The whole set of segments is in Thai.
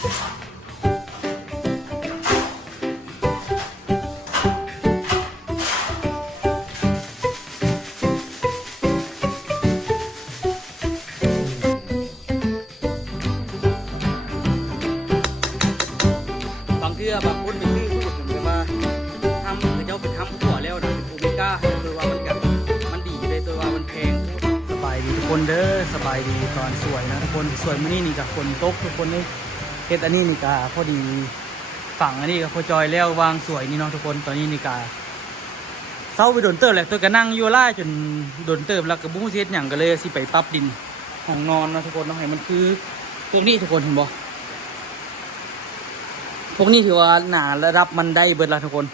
บางคนไปซื้อสูตรเหมือนกับว่าทำเขาเจ้าไปทำขั่วแล้วนะโอเมก้าตัวว่ามันดีเลยตัวว่ามันแพงสบายดีทุกคนเด้อสบายดีตอนสวยนะทุกคนสวยมื้อนี้นี่กับคนตกทุกคนนี่เฮ็ดอันนี้นี่กาพอดีฝั่งอันนี้กับพอจอยแล้ววางสวยนี่เนาะทุกคนตอนนี้นี่กาเศร้าไปโดนเติบแหละตัวก็นั่งอยู่ล่าจนโดนเติบแล้วกับบุ้งเสียดอย่างก็เลยสิไปปรับดินห้องนอนนะทุกคนเนาะให้มันคือพวกนี้ทุกคนเห็นบ่พวกนี้ถือว่าหนาระดับมันได้เบิดละทุกคน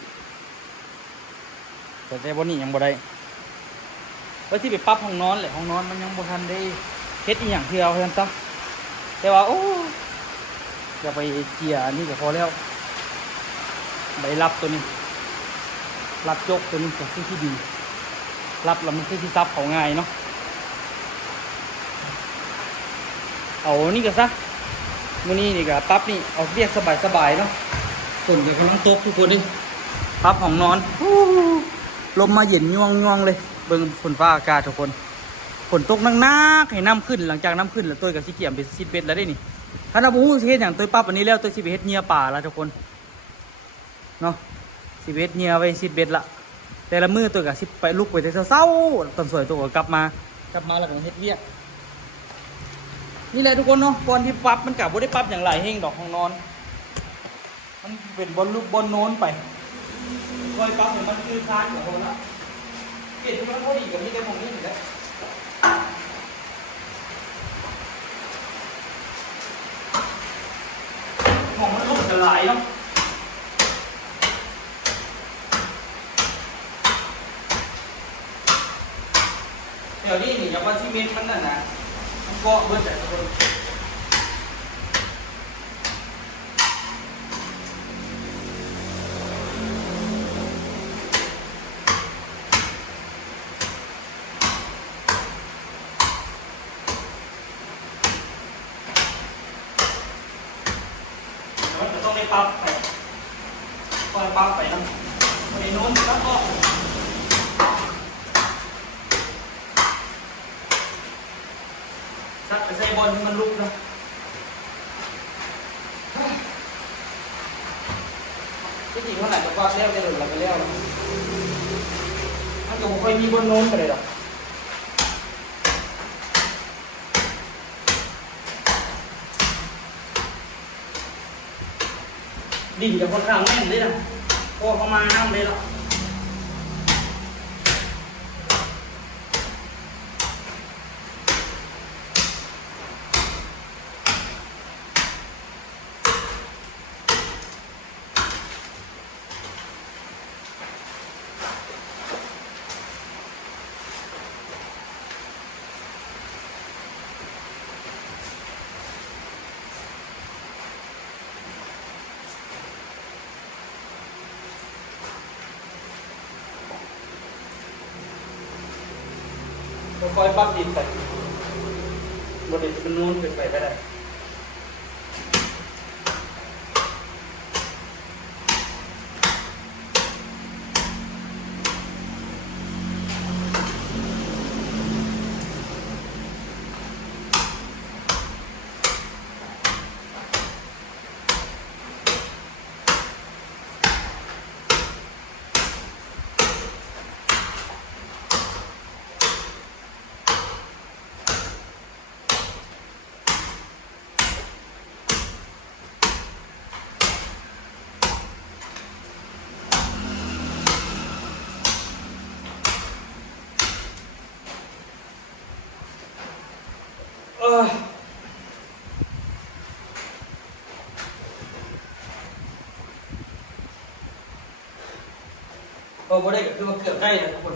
แต่บนนี้ยังบ่ได้ว่าที่ไปปรับห้องนอนแหละห้องนอนมันยังบ่ทันได้เฮ็ดอีหยังที่เราเพิ่นซะแต่ว่าโอ้จะไปเจียอันนี้ก็พอแล้วใบรับตัวนี้รับยกตัวนี้ก็คือที่ดีรับแล้วมันคือที่ซับเขาง่ายเนาะเอานี่ก็ซะมื้อนี้นี่ก็ปรับนี่เอาเรียกสบายๆเนาะฝนก็กำลังตกทุกคนดิปรับห้องนอนลมมาเย็นย่วงเลยเบิ่งฝนฟ้าอากาศทุกคนฝนตกนักๆให้น้ำขึ้นหลังจากน้ำขึ้นแล้วตัวกับสิเกี่ยมเป็น10เมตรแล้วได้นี่ถ้าเราบ่ฮู้สิเฮ็ดหยังตัวปรับอันนี้แล้วตัวสิไปเฮ็ดเหยื่อป่าแล้วทุกคนเนาะสิไปเฮ็ดเหยื่อไว้10เมตรละแต่ละมื้อตัวก็สิไปลุกไปแต่เช้าๆตอนสวยตัวก็กลับมาแล้วก็เฮ็ดเวียกนี่แหละทุกคนเนาะก่อนที่ปรับมันกับบ่ได้ปรับอย่างไรเฮงดอกห้องนอนมันเป็นบนลูกบนโน้นไปคอยปรับเนี่ยมันคือคานอยู่คนละเปลี่ยนที่มันพอดีกับนี่ได้มองนี่เหมือนกันมองมันลุกจะไหลเนาะเดี๋ยวนี้นี่อย่างว่าซีเมนต์มันน่ะนะมันก็เบิดแต่ทุกคนต้องได้ปั๊บไปคอยปั๊บไปนะไปโน้นแล้วก็จับไปใส่บอลให้มันลุกนะที่จริงเท่าไหร่ก็ปั๊บเลี้ยวจะหลุดแล้วก็เลี้ยวมันก็ไม่ค่อยมีบนโน้นไปเลยหรอกดินจะค่อนข้างแน่นเลยนะพอเขามาน้ำเลยหรอกคอยปั๊บดินไปบนดินจะเป็นนูนเกินไปไม่ได้พอได้ก็คือว่าเกือบได้นะทุกคน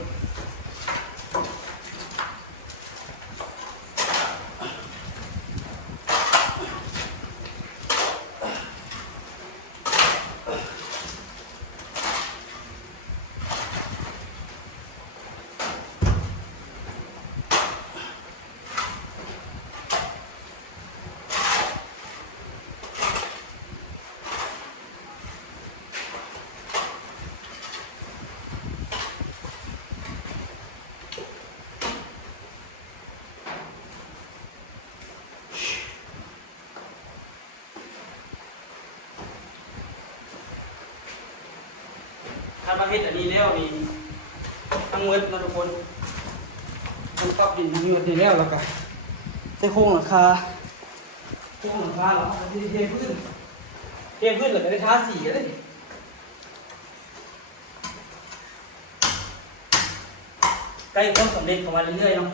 ถ้ามาเฮ็ดอันนี้แล้วนี่ทั้งหมดนะทุกคนมันปรับดินทั้งหมดนี่แล้วก็ใส่โครงหลังคาแล้วก็เทพื้นแล้วก็ได้ทาสีเลยใกล้ความสำเร็จของมันเรื่อยๆเนาะ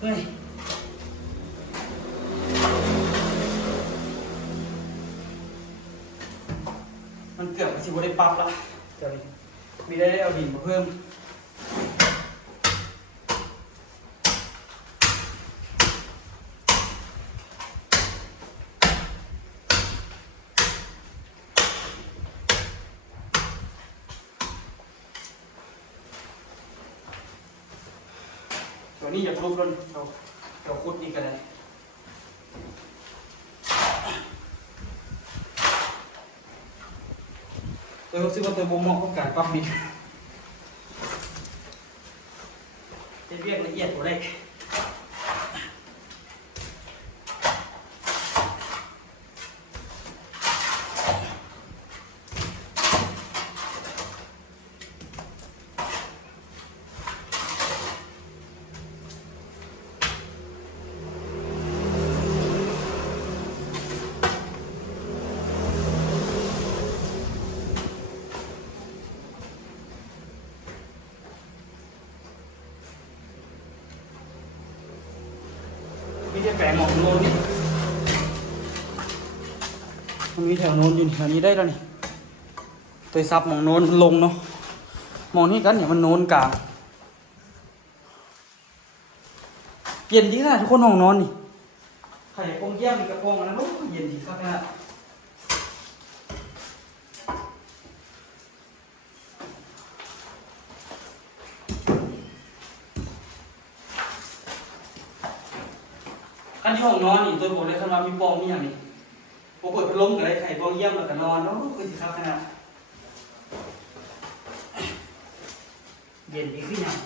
เฮ้ยมันเกือบสิบ่ได้ปรับละเดี๋ยวนี้มีได้เอาดินมาเพิ่มตัวนี้อย่าพลุกเลยเราคุดนี่กันเลยตัวรู้สึกว่าตัวบ่เหมาะกับการปรับดินจะเรียกละเอียดกว่าเล็กมีแปลงหมอกโน่นนี่มันมีแถวโน้นอยู่แถวนี้ได้แล้วนี่ตัวซับหมองโน้นลงเนาะหมองนี่กันเนี่ยมันโน้นกลางเย็นดีขนาดทุกคนห้องนอนนี่ไข่กงเยี่ยมมีกระโปรงอันนั้นเย็นดีขนาดขั้นที่ห้องนอนนี่ตัวผมเลยคำว่ามีปองมีอย่างนี้พอเปิดพัดลมกับไอ้ไข่กงเยี่ยมแล้วก็นอนเนาะคือสิครับขนาดเย็นดีขึ้นยัง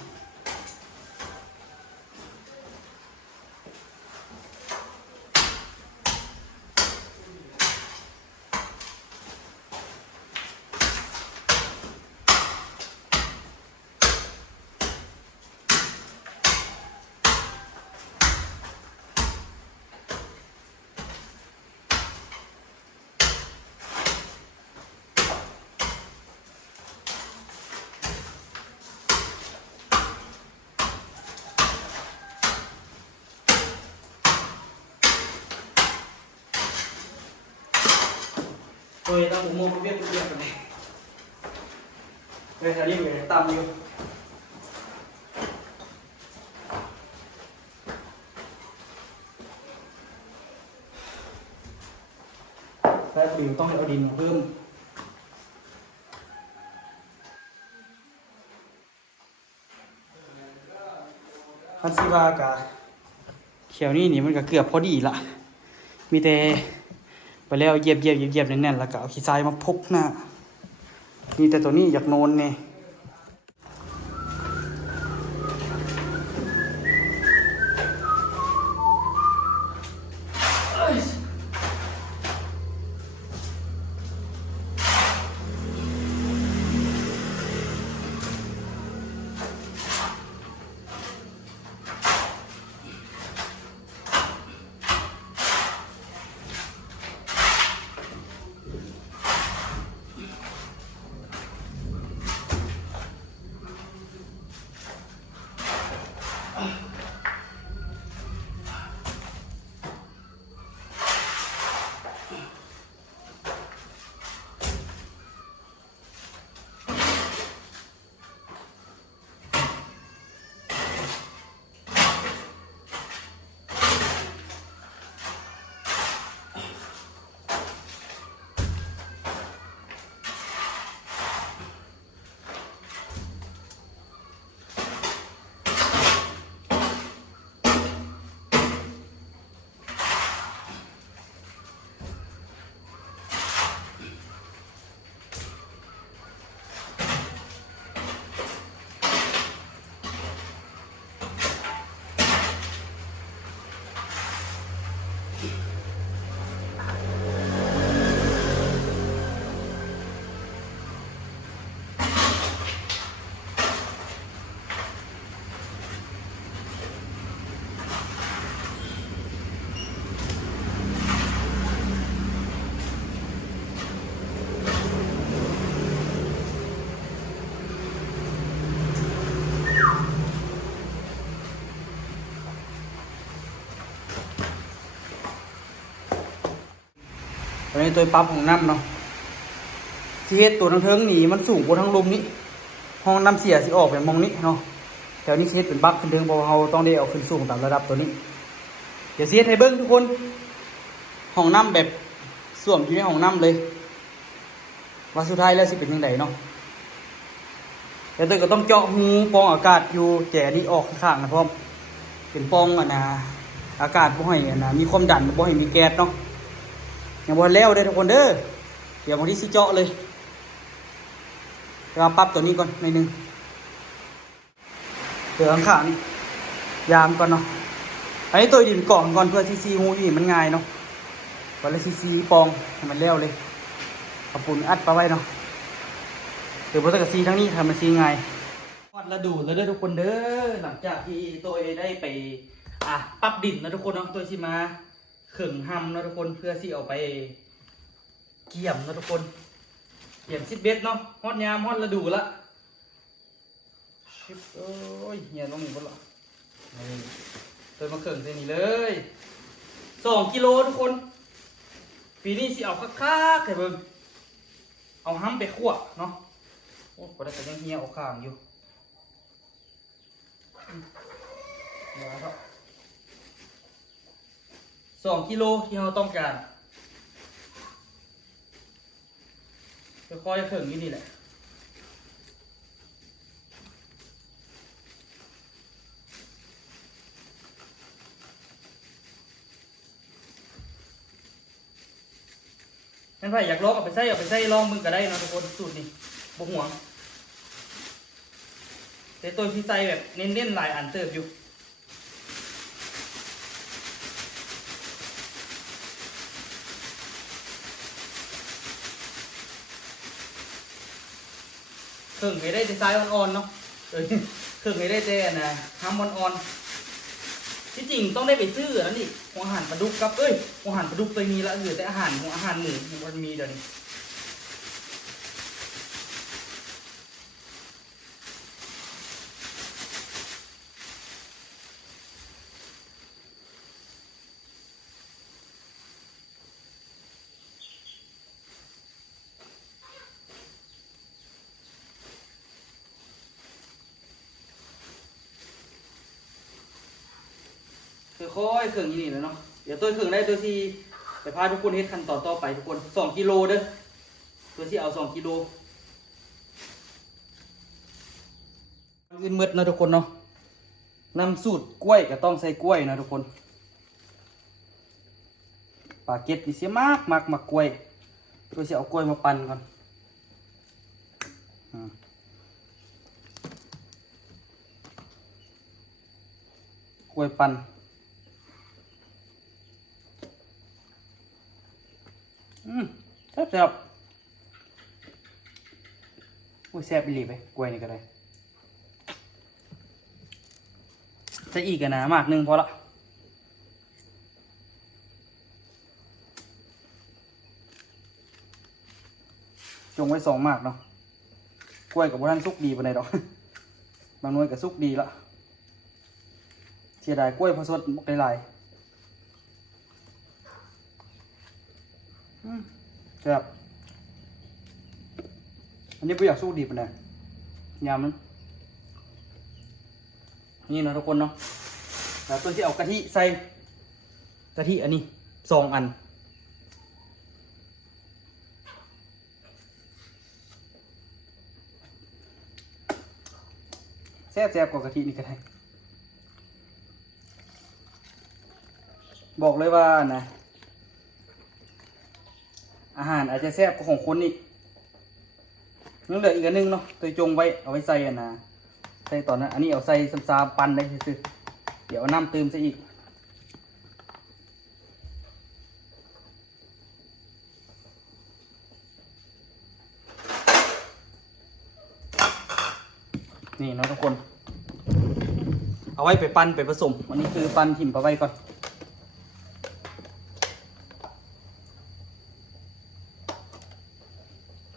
โดยเราหมูโม่เรียกเรียกกันเลยเลยทารีบเลยตามอยู่แต่ปิวต้องเอาดินเพิ่มพันซีวากา แถวนี้นี่มันก็เกือบพอดีละมีแต่ไปแล้วเหยียบแน่นๆแล้วก็เอาขี้ทรายมาพกหน้ามีแต่ตัวนี้อยากโนนเนี่ยตอนนี้ตัวปั๊มของน้ำเนาะสิเฮ็ดตัวทั้งเทิงหนีมันสูงกว่าทั้งลมนี้ห้องน้ำเสียสิออกแบบมองนี้เนาะแถวนี้สิเฮ็ดเป็นบักขึ้นเทิงเพราะเราต้องได้เอาขึ้นสูงตามระดับตัวนี้เดี๋ยวสิเฮ็ดให้เบิ้งทุกคนห้องน้ำแบบสวมอยู่ในห้องน้ำเลยว่าสุดท้ายแล้วสิเป็นยังไงเนาะแต่ตัวก็ต้องเจาะหูปองอากาศอยู่แจนี้ออกข้างๆนะพร้อมเป็นปองอากาศบ่ให้มีความดันบ่ให้มีแก๊สเนาะอย่างบอลแล้วเด้อทุกคนเด้อเดี๋ยวบางทีสิเจาะเลยเราปรับตัวนี้ก่อนหน่อยนึงเดี๋ยวข้างๆยามก่อนเนาะอันนี้ตัวดินกล่องก่อนเพื่อซีหูนี่มันง่ายเนาะวันละซีปองให้มันแล้วเลยเอาปูนอัดไปไว้เนาะเดี๋ยวพอตะกซีทั้งนี้ทำมันซีง่ายวัดระดูแล้วเด้อทุกคนเด้อหลังจากที่ตัวได้ไปปรับดินนะทุกคนเนาะตัวที่มาเข่งหำนะทุกคนเพื่อที่เอาไปเกี่ยมนะทุกคนเกี่ยมซิดเบสเนาะฮอดยามฮอดฤดูละชิบโอ้ยเหี้ยลงอีกบ่ละตัวมาเข่งเส้นนี้เลย2 กิโลทุกคนปีนี้สิเอาคักๆให้เบิ่งเอาห้ำไปคั่วเนาะโอ้ก็ได้แต่ยังเหี้ยออกข้างอยู่เดี๋ยวครับ2 กิโลที่เราต้องการค่อยๆเข่งนี่แหละนั่นไงอยากลองเอาไปใส่ลองมึงก็ได้นะทุกคนสูตรนี้บุกห่วงแต่ตัวที่ใส่แบบเน้นๆหลายอันเติบอยู่เครื่องไม่ได้แต่ทรายอ่อนๆเนาะเครื่องไม่ได้แต่ห้ำอ่อนๆที่จริงต้องได้ไปซื้อนั่นนี่หัวอาหารปลาดุกกับหัวอาหารปลาดุกตัวนี้ละเหลือแต่อาหารหมูมันมีเดี๋ยวนี้ค่อยๆเครื่องนี้นี่แหละเนาะเดี๋ยวตัวเครื่องได้ตัวที่ไปพาทุกคนเฮ็ดขั้นตอนต่อไปทุกคน2 กิโลเด้อตัวที่เอา2 กิโลอื่นมืดนะทุกคนเนาะนำสูตรกล้วยก็ต้องใส่กล้วยนะทุกคน ปลาเก็ตนี่เสียมากมากกล้วยตัวจะเอากล้วยมาปั่นก่อนกล้วยปั่นแซ่บโอ้ยแซ่บอีหลีไปกล้วยนี่ก็ได้จะอีกกันนะมากนึงพอละจงไว้2 มากเนาะกล้วยกับพวกท่านสุกดีปานใดดอก บางหน่วยกับสุกดีละเสียดายกล้วยพอสดบกหลายครับอันนี้ไม่อยากสู้ดีปานใดยามนั้นนี่นะทุกคนเนาะแล้วตัวที่เอากะทิใส่กะทิอันนี้2 อันแซ่บกว่ากะทินี่ก็ได้บอกเลยว่านะอาหารอาจจะแซ่บกว่าของคนอีกยังเหลืออีกอันนึงเนาะตัวจงไว้เอาไว้ใส่นะใส่ตอนนั้นอันนี้เอาใส่ซ้ำๆปั่นได้ซื่อเดี๋ยวเอาน้ำเติมซะอีกนี่เนาะทุกคนเอาไว้ไปปั่นไปผสมอันนี้คือปั่นถิ่มไปไว้ก่อน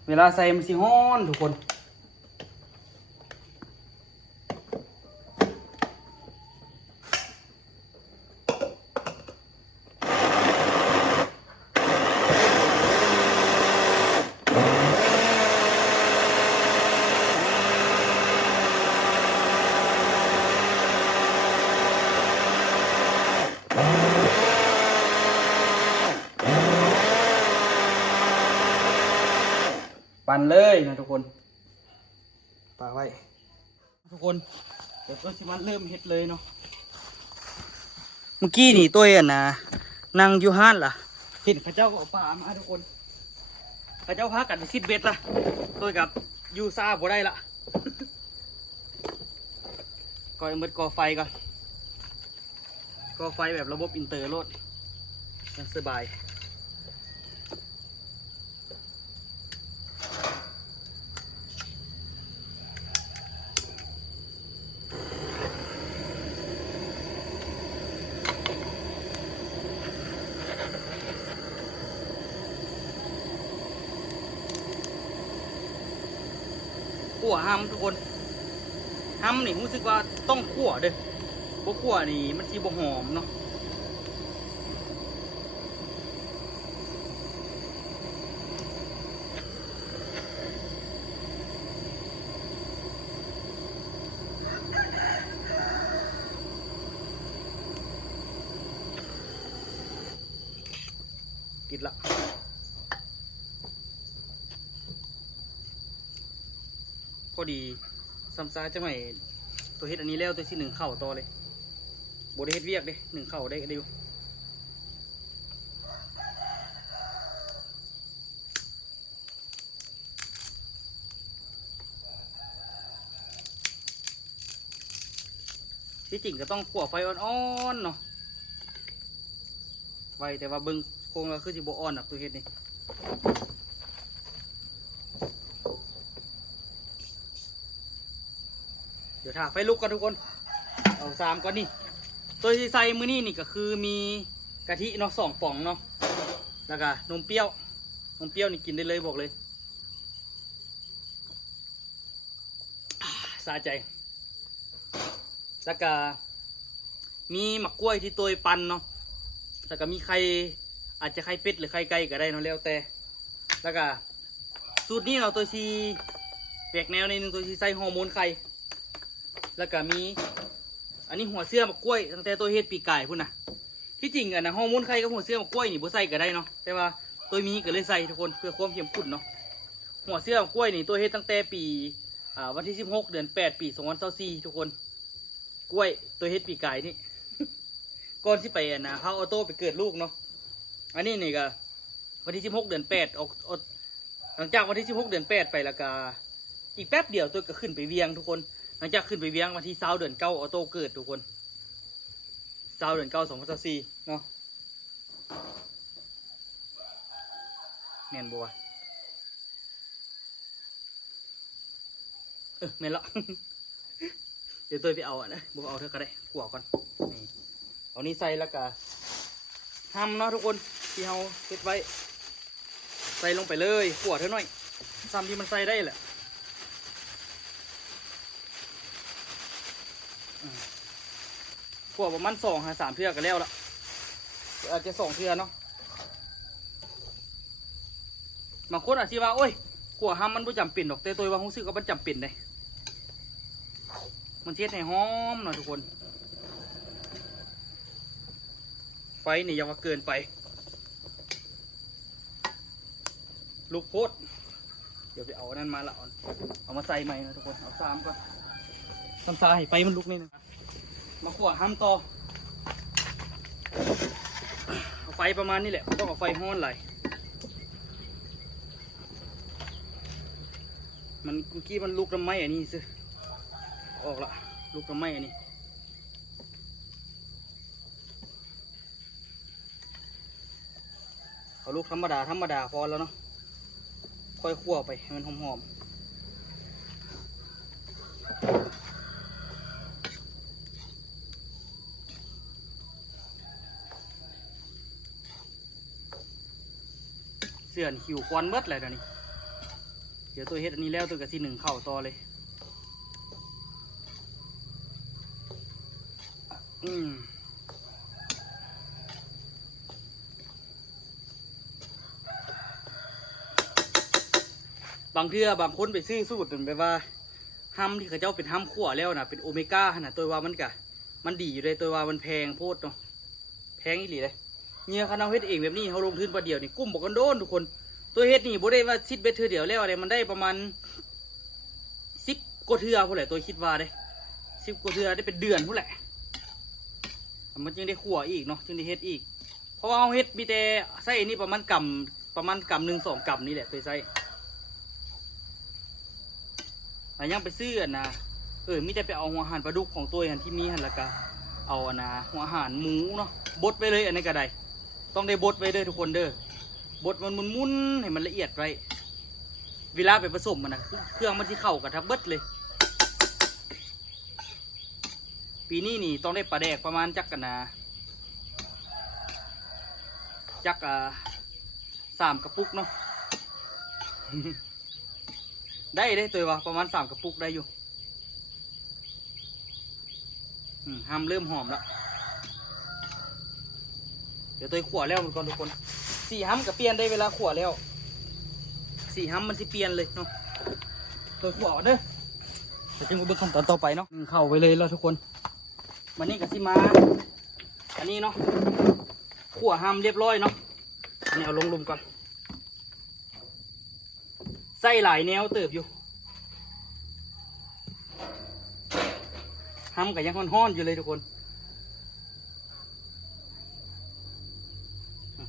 เวลาใส่มันสิฮ้อนทุกคนปั่นเลยนะทุกคนปาไว้ทุกคนเดี๋ยวตัวสิมันเริ่มเฮ็ดเลยเนาะเมื่อกี้นี่ตัวนะนั่งอยู่ห้านล่ะเห็นพระเจ้าก็เอาปลามาทุกคนพระเจ้าพากันไปซิดเบ็ดล่ะตัวกับยูซาบ่ได้ละก่อนมืดก่อไฟก่อนก่อไฟแบบระบบอินเตอร์โลดยังสบายขั่วห้ำทุกคนห้ำนี่รู้สึกว่าต้องขั่วเด้อบ่ขั่วนี่มันสิบ่หอมเนาะกินละพอดีซัมซาจะไม่ตัวเฮ็ดอันนี้แล้วตัวที่1 เข่าต่อเลยบได้เฮ็ดเวียกเด้1 เข่าได้ก็ได้อยู่ที่จริงก็ต้องขั่วไฟอ่อนๆเนาะไฟแต่ว่าเบิ่งโครงเราคือสิบ่อ่อนหรอกตัวเฮ็ดนี่เดี๋ยวถ้าไฟลุกกันทุกคนเอา3ก่อนนี่ตัวที่ใส่มื้อนี้นี่ก็คือมีกะทิเนาะ2 ป่องเนาะแล้วก็นมเปรี้ยวนี่กินได้เลยบอกเลยสะใจแล้วก็มีหมักกล้วยที่ตัวปั่นเนาะแล้วก็มีไข่อาจจะไข่เป็ดหรือไข่ไก่ก็ได้เนาะแล้วแต่แล้วก็สูตรนี้เราตัวชีแปลกแนวในนึงตัวชีใส่ฮอร์โมนไข่แล้วก็มีอันนี้หัวเสื้อมะกล้วยตั้งแต่ตัวเฮ็ดปีกไก่พุ่นนะที่จริงอะนะฮอร์โมนไข่กับหัวเสื้อมะกล้วยนี่บ่ใส่ก็ได้เนาะแต่ว่าตัวมีก็เลยใส่ทุกคนเพื่อความเข้มข้นเนาะหัวเสื้อมะกล้วยนี่ตัวเฮ็ดตั้งแต่ปีวันที่16 เดือน 8 ปี 2024ทุกคนกล้วยตัวเฮ็ดปีกไก่นี่ ก่อนที่ไปนะเขาออโต้ไปเกิดลูกเนาะ อันนี้นี่ก็วันที่16 เดือน 8หลังจากวันที่16 เดือน 8ไปแล้วก็อีกแป๊บเดียวตัวก็ขึ้นไปเวียงทุกคนหลังจากขึ้นไปเวียงวันที่20 เดือน 9ออโต้เกิดทุกคน20 เดือน 9 2024เนาะแม่นบัวแม่นละ เดี๋ยวตัวไปเอาอ่ะนะบัวเอาเธอก็ได้กลัวก่อนนี่เอานี่ใส่แล้วก็ทำเนาะทุกคนที่เราเก็บไว้ใส่ลงไปเลยขวดเท่าหน่อยซ้ำที่มันใส่ได้แหละขวดประมาณ2-3 เทื่อกันแล้วละอาจจะ2 เทื่อเนาะบางคนอาจจะว่าโอ้ยขวดห้ามมันไม่จำเป็นหรอกแต่ตัวว่ารู้สึกว่ามันจำเป็นเลยมันเช็ดให้หอมหน่อยทุกคนไฟนี่ยังว่าเกินไปลูกโพดเดี๋ยวไปเอานั่นมาละเอามาใส่ใหม่นะทุกคนเอา3ก่อนซ้ำให้ไฟมันลุกนิดนึงมาขวดห้ามต่อเอาไฟประมาณนี้แหละต้องเอาไฟห้อนไหลมันเมื่อกี้มันลุกน้ำไหม้อันนี้ซิออกละลุกน้ำไหม้อันนี้เอาลูกธรรมดาพอแล้วเนาะค่อยคั่วไปให้มันหอมเสื่อนหิวควันเบิดเลยเดี๋ยวนี้เดี๋ยวตัวเฮ็ดอันนี้แล้วตัวกะที่1เข้าต่อเลยบางเทื่อบางคนไปซื้อสูตรแบบว่าฮัมที่เขาเจ้าเป็นฮัมขั่วแล้วนะเป็นโอเมก้าขนาดตัวว่ามันดีอยู่เลยตัวว่ามันแพงโพดเนาะแพงอีหลีเลยเนี่ยเขาเอาเฮ็ดเองแบบนี้เขาลงทุนประเดี๋ยวนี่กุ้มบอกกันโดนทุกคนตัวเฮ็ดนี่บ่ได้ว่าซิดเบ็ดเทื่อเดียวแล้วอะไรมันได้ประมาณ10 กว่าเทื่อผู้แหละตัวคิดว่าได้10 กว่าเทื่อได้เป็นเดือนผู้แหละมันจึงได้ขั่วอีกเนาะจึงได้เฮ็ดอีกเพราะว่าเอาเฮ็ดมีแต่ไส้นี่ประมาณกำ 1 2 กำนี่แหละตัวไส้แต่ยังไปซื้อนะมิจะไปเอาหัวหันปลาดุกของตัวหันที่มีหันละกะเอาหัวหันหมูเนาะบดไปเลยอันนี้ก็ได้ต้องได้บดไปเด้อทุกคนเด้อบดมันมุนให้มันละเอียดไปเวลาไปผสมมันนะเครื่องมันที่เข้ากับทับเบิดเลยปีนี้นี่ต้องได้ปลาแดกประมาณจัก3 กระปุกเนาะ ได้ตัววะประมาณ3 กระปุกได้อยู่ห้ามเริ่มหอมแล้วเดี๋ยวตัวขวดแล้วก่อนทุกคน4 ห้ำกับเปลี่ยนได้เวลาขวดแล้ว4 ห้ำมันสิเปลี่ยนเลยเนาะตัวขวดเด้อเดี๋ยวจะมาเบิ่งขั้นตอนต่อไปเนาะเข้าไปเลยแล้วทุกคนวันนี้กับสิมาอันนี้เนาะขวดห้ำเรียบร้อยเนาะอันนี้เอาลงลุมก่อนใส่หลายแนวเติบอยู่ห้ำกับยังห้อนๆอยู่เลยทุกคน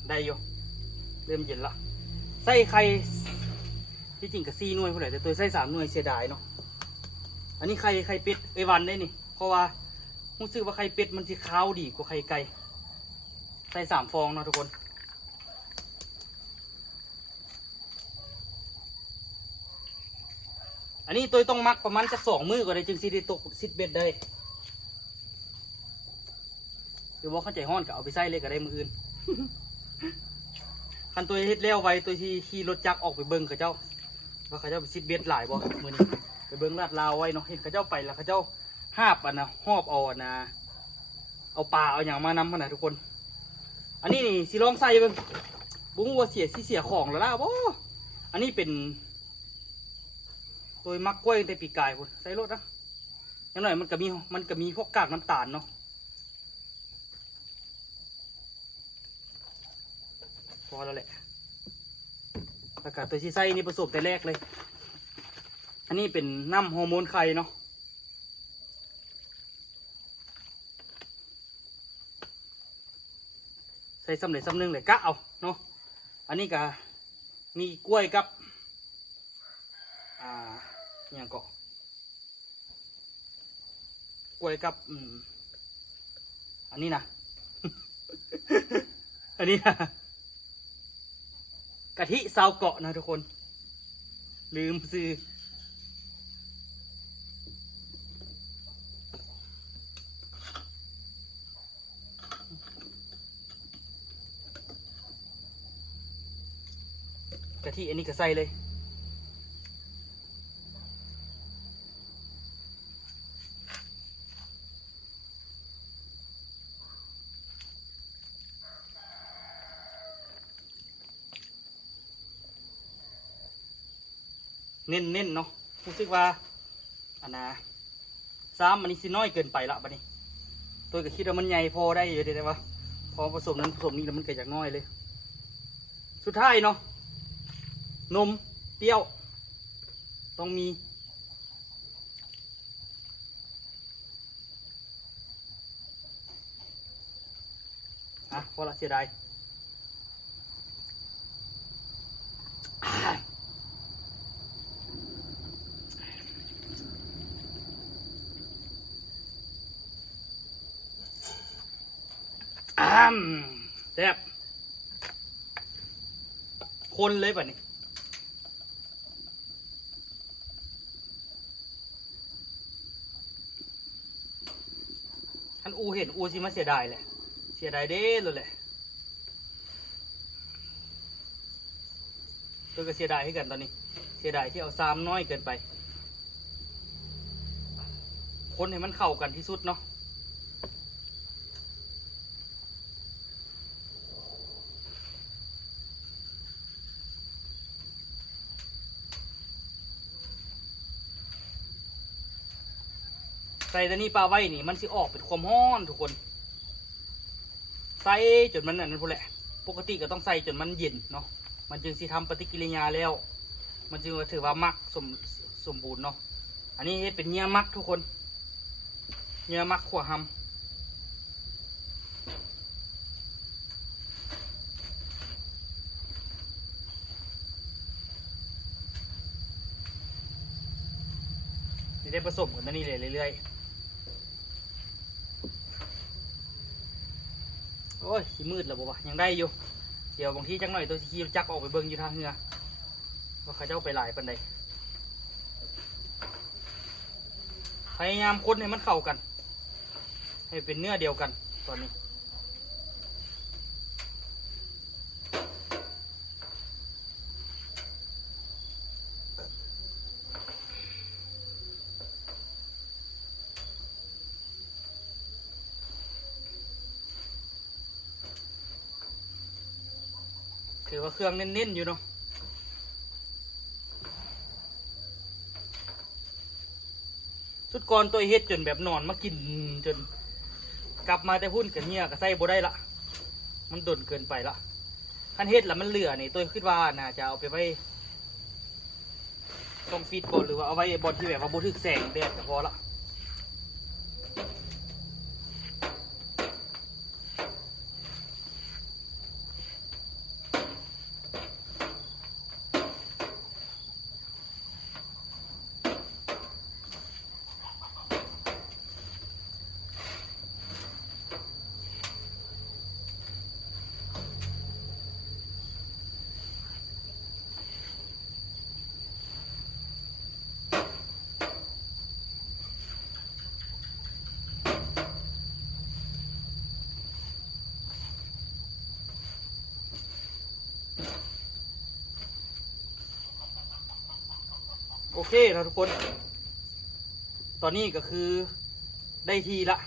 ได้อยู่เริ่มเย็นละใส่ไข่ที่จริงกับ4 หน่วยพอดีแต่ตัวใส่3 หน่วยเสียดายเนาะอันนี้ไข่เป็ดวันได้นี่เพราะว่ารู้สึกว่าไข่เป็ดมันสิขาวดีกว่าไข่ไก่ใส่3 ฟองเนาะทุกคนอันนี้ตัวต้องมักประมาณจะ2 มื้อก็ได้จึงสิได้ตกซิดเบ็ดได้หรือว่าเข้าใจห้อนก็เอาไปใส่เลยก็ได้มื้ออื่น คันตัวเฮ็ดแล้วไว้ตัวที่ขี่รถจักรออกไปเบิ่งเขาเจ้าว่าเขาเจ้าไปซิดเบ็ดหลายบ่มื้อนี้ไปเบิ่งลาดลาวไว้เนาะเห็นเขาเจ้าไปแล้วเขาเจ้าหาบหอบเอาเอาปลาเอาอย่างมานำขนาดทุกคนอันนี้นี่สิลองใส่เบิ่งบุ้งว่าเสียของแล้วล่ะบ่อันนี้เป็นตัวมักกล้วยแต่ปีกไก่พุ่นใส่รถนะอย่างหน่อยมันก็มีพวกกากน้ำตาลเนาะพอแล้วแหละอากาศตัวที่ใส่นี่ผสมแต่แรกเลยอันนี้เป็นน้ำฮอร์โมนไข่เนาะ ใส่สำเร็จสำนึงเลยกะเอาเนาะอันนี้ก็มีกล้วยกับอย่างเกาะกล้วยกับอันนี้นะ อันนี้นะกะทิซาวเกาะนะทุกคนลืมซื้อกะทิอันนี้ก็ใส่เลยเน้นเนาะรู้สึกว่าอันนะซ้ำมันนี่สิน้อยเกินไปละบัดนี้ตัวก็คิดว่ามันใหญ่พอได้อยู่เดี๋ยวว่าพอผสมนั้นผสมนี้แล้วมันเกิดจากน้อยเลยสุดท้ายเนาะนมเปรี้ยวต้องมีพอละเสียดายแซ่บคนเลยป่ะนี่ท่านอูเห็นอูสิมาเสียดายแหละเสียดายเด้เลยแหละตัวก็เสียดายให้กันตอนนี้เสียดายที่เอาซ้ำน้อยเกินไปคนให้มันเข้ากันที่สุดเนาะใส่ตัวนี้ปลาไว้นี่มันสิออกเป็นความร้อนทุกคนใส่จนมันนั่นพูดแหละปกติก็ต้องใส่จนมันเย็นเนาะมันจึงสิทำปฏิกิริยาแล้วมันจึงถือว่ามักสมบูรณ์เนาะอันนี้เฮ็ดเป็นเนื้อมักทุกคนเนื้อมักขั่วหำนี่ได้ผสมกันนี่เลยเรื่อยๆโอ้ยสีมืดแล้วบ่วะยังได้อยู่เดี๋ยวบางทีจังหน่อยตัวสีจักออกไปเบิ่งอยู่ทางเหนือว่าเขาเจ้าไปหลายปันใดพยายามคนให้มันเข้ากันให้เป็นเนื้อเดียวกันตอนนี้ถือว่าเครื่องเน้นๆอยู่เนาะสุดก่อนตัวเฮ็ดจนแบบนอนมากินจนกลับมาแต่พุ่นกับเนี่ยก็ใส่บ่ได้ละมันดนเกินไปละคันเฮ็ดแล้วมันเหลือนี่ตัวคิดว่าน่าจะเอาไปไว้ตรงฟีดบอลหรือว่าเอาไว้บอลที่แบบว่าบ่ถึกแสงแดดก็พอละโอเคนะทุกคนตอนนี้ก็คือได้ทีละ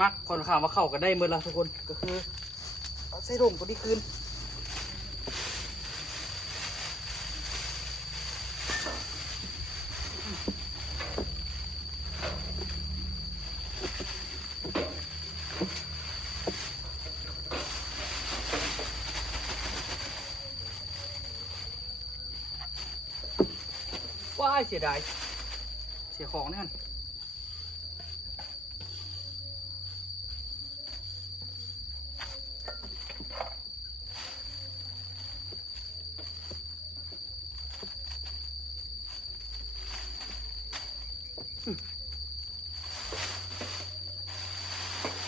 มักค่อนข้างว่าเข้ากันได้เมื่อละทุกคนก็คือเอาใส่ลงตัวนี้คืนว้ายเสียดายเสียของนี่กัน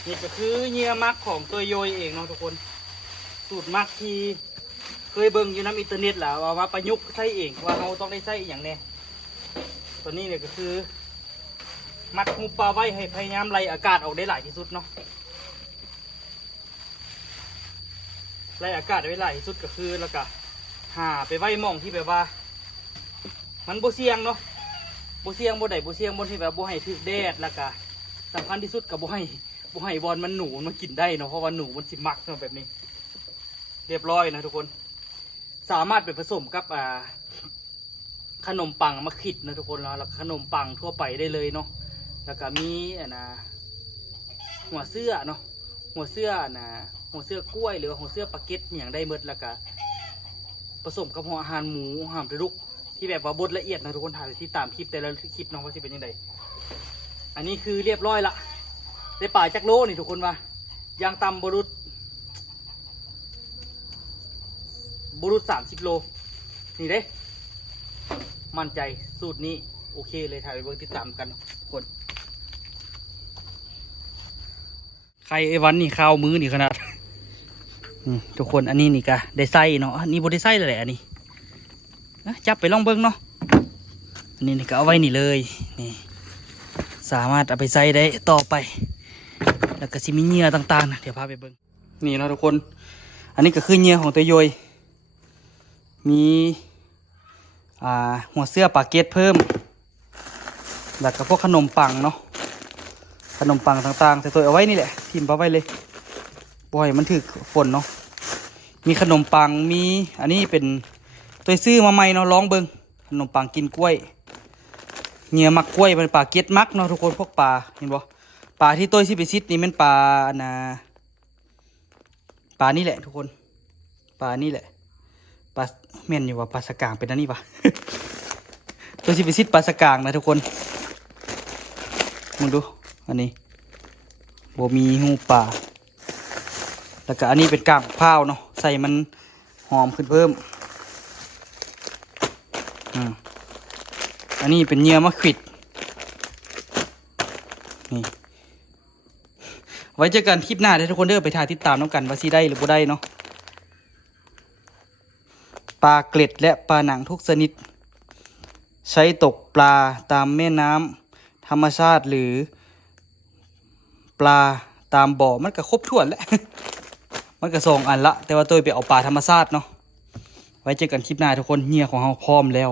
นี่ก็คือเหยื่อมักของตัวโยยเองเนาะทุกคนสูตรมักที่เคยเบิ่งอยู่น้ำอินเทอร์เน็ตแหละว่าประยุกต์ใส่เองว่าเราต้องได้ใส่อย่างแน่ตัวนี้เนี่ยก็คือมัดหูปลาไว้ให้พยายามไล่อากาศออกได้หลายที่สุดเนาะไล่อากาศไว้หลายที่สุดก็คือแล้วก็หาไปไว้หม่องที่แบบว่ามันโบเสียงเนาะโบเสียงโบใดโบเสียงบนที่แบบโบให้ถึกแดดแล้วก็สำคัญที่สุดกับโบให้บอลมันหนูมันกินได้เนาะเพราะว่าหนูมันสิมักเนาะแบบนี้เรียบร้อยนะทุกคนสามารถไปผสมกับขนมปังมะขิดนะทุกคนแล้วขนมปังทั่วไปได้เลยเนาะแล้วก็มีหัวเสื้อเนาะหัวเสื้อกล้วยหรือหัวเสื้อปลาเก็ตอย่างได้เมดแล้วก็ผสมกับหัวอาหารหมูอาหารปลาดุกที่แบบว่าบดละเอียดนะทุกคนถ่ายที่ตามคลิปแต่ละคลิปเนาะว่าจะเป็นยังไงอันนี้คือเรียบร้อยละได้ป่าจักโลนี่ทุกคนว่ายางตำบรุษ30 โลนี่เด้มั่นใจสูตรนี้โอเคเลยถ่ายไปเบิ่งติดตามกันทุกคนใครไอ้วันนี่ข้าวมื้อนี่ขนาดทุกคนอันนี้นี่กะได้ไส้เนาะอันนี้บ่ได้ไส้เลยแหละอันนี้จับไปลองเบิ่งเนาะอันนี้นี่ก็เอาไว้นี่เลยนี่สามารถเอาไปใส่ได้ต่อไปแล้วก็สิมีเหยื่อต่างๆนะเดี๋ยวพาไปเบิ่งนี่เนาะทุกคนอันนี้ก็คือเหยื่อของตัวโยยมีหัวเสื้อปลาเก็ตเพิ่มแล้วก็พวกขนมปังเนาะขนมปังต่างๆแต่ตัวเอาไว้นี่แหละทิ่มเอาไว้เลยบ่อยมันถึกฝนเนาะมีขนมปังมีอันนี้เป็นตัวซื้อมาใหม่เนาะลองเบิ่งขนมปังกินกล้วยเหยื่อมักกล้วยเป็นปลาเก็ตมักเนาะทุกคนพวกปลาเห็นบ่ปลาที่ตัวที่ไปซิดนี่เป็นปลาปลานี่แหละทุกคนปลานี่แหละปลาเม่นอยู่ว่าปลาสกางเป็นอันนี้ปะ ตัวที่ไปซิดปลาสกางนะทุกคนมึงดูอันนี้โบมีหูปลาแล้วก็อันนี้เป็นกากข้าวเนาะใส่มันหอมขึ้นเพิ่มอันนี้เป็นเหยื่อมะขวิดนี่ไว้เจอกันคลิปหน้าทุกคนเด้อไปถ่ายติดตามน้องกันว่าซีได้หรือบ่ได้เนาะปลาเกล็ดและปลาหนังทุกชนิดใช้ตกปลาตามแม่น้ำธรรมชาติหรือปลาตามบ่อมันก็ครบถ้วนแล้ว มันก็2 อันละแต่ว่าตัวไปเอาปลาธรรมชาติเนาะไว้เจอกันคลิปหน้าทุกคนเหยื่อของเราพร้อมแล้ว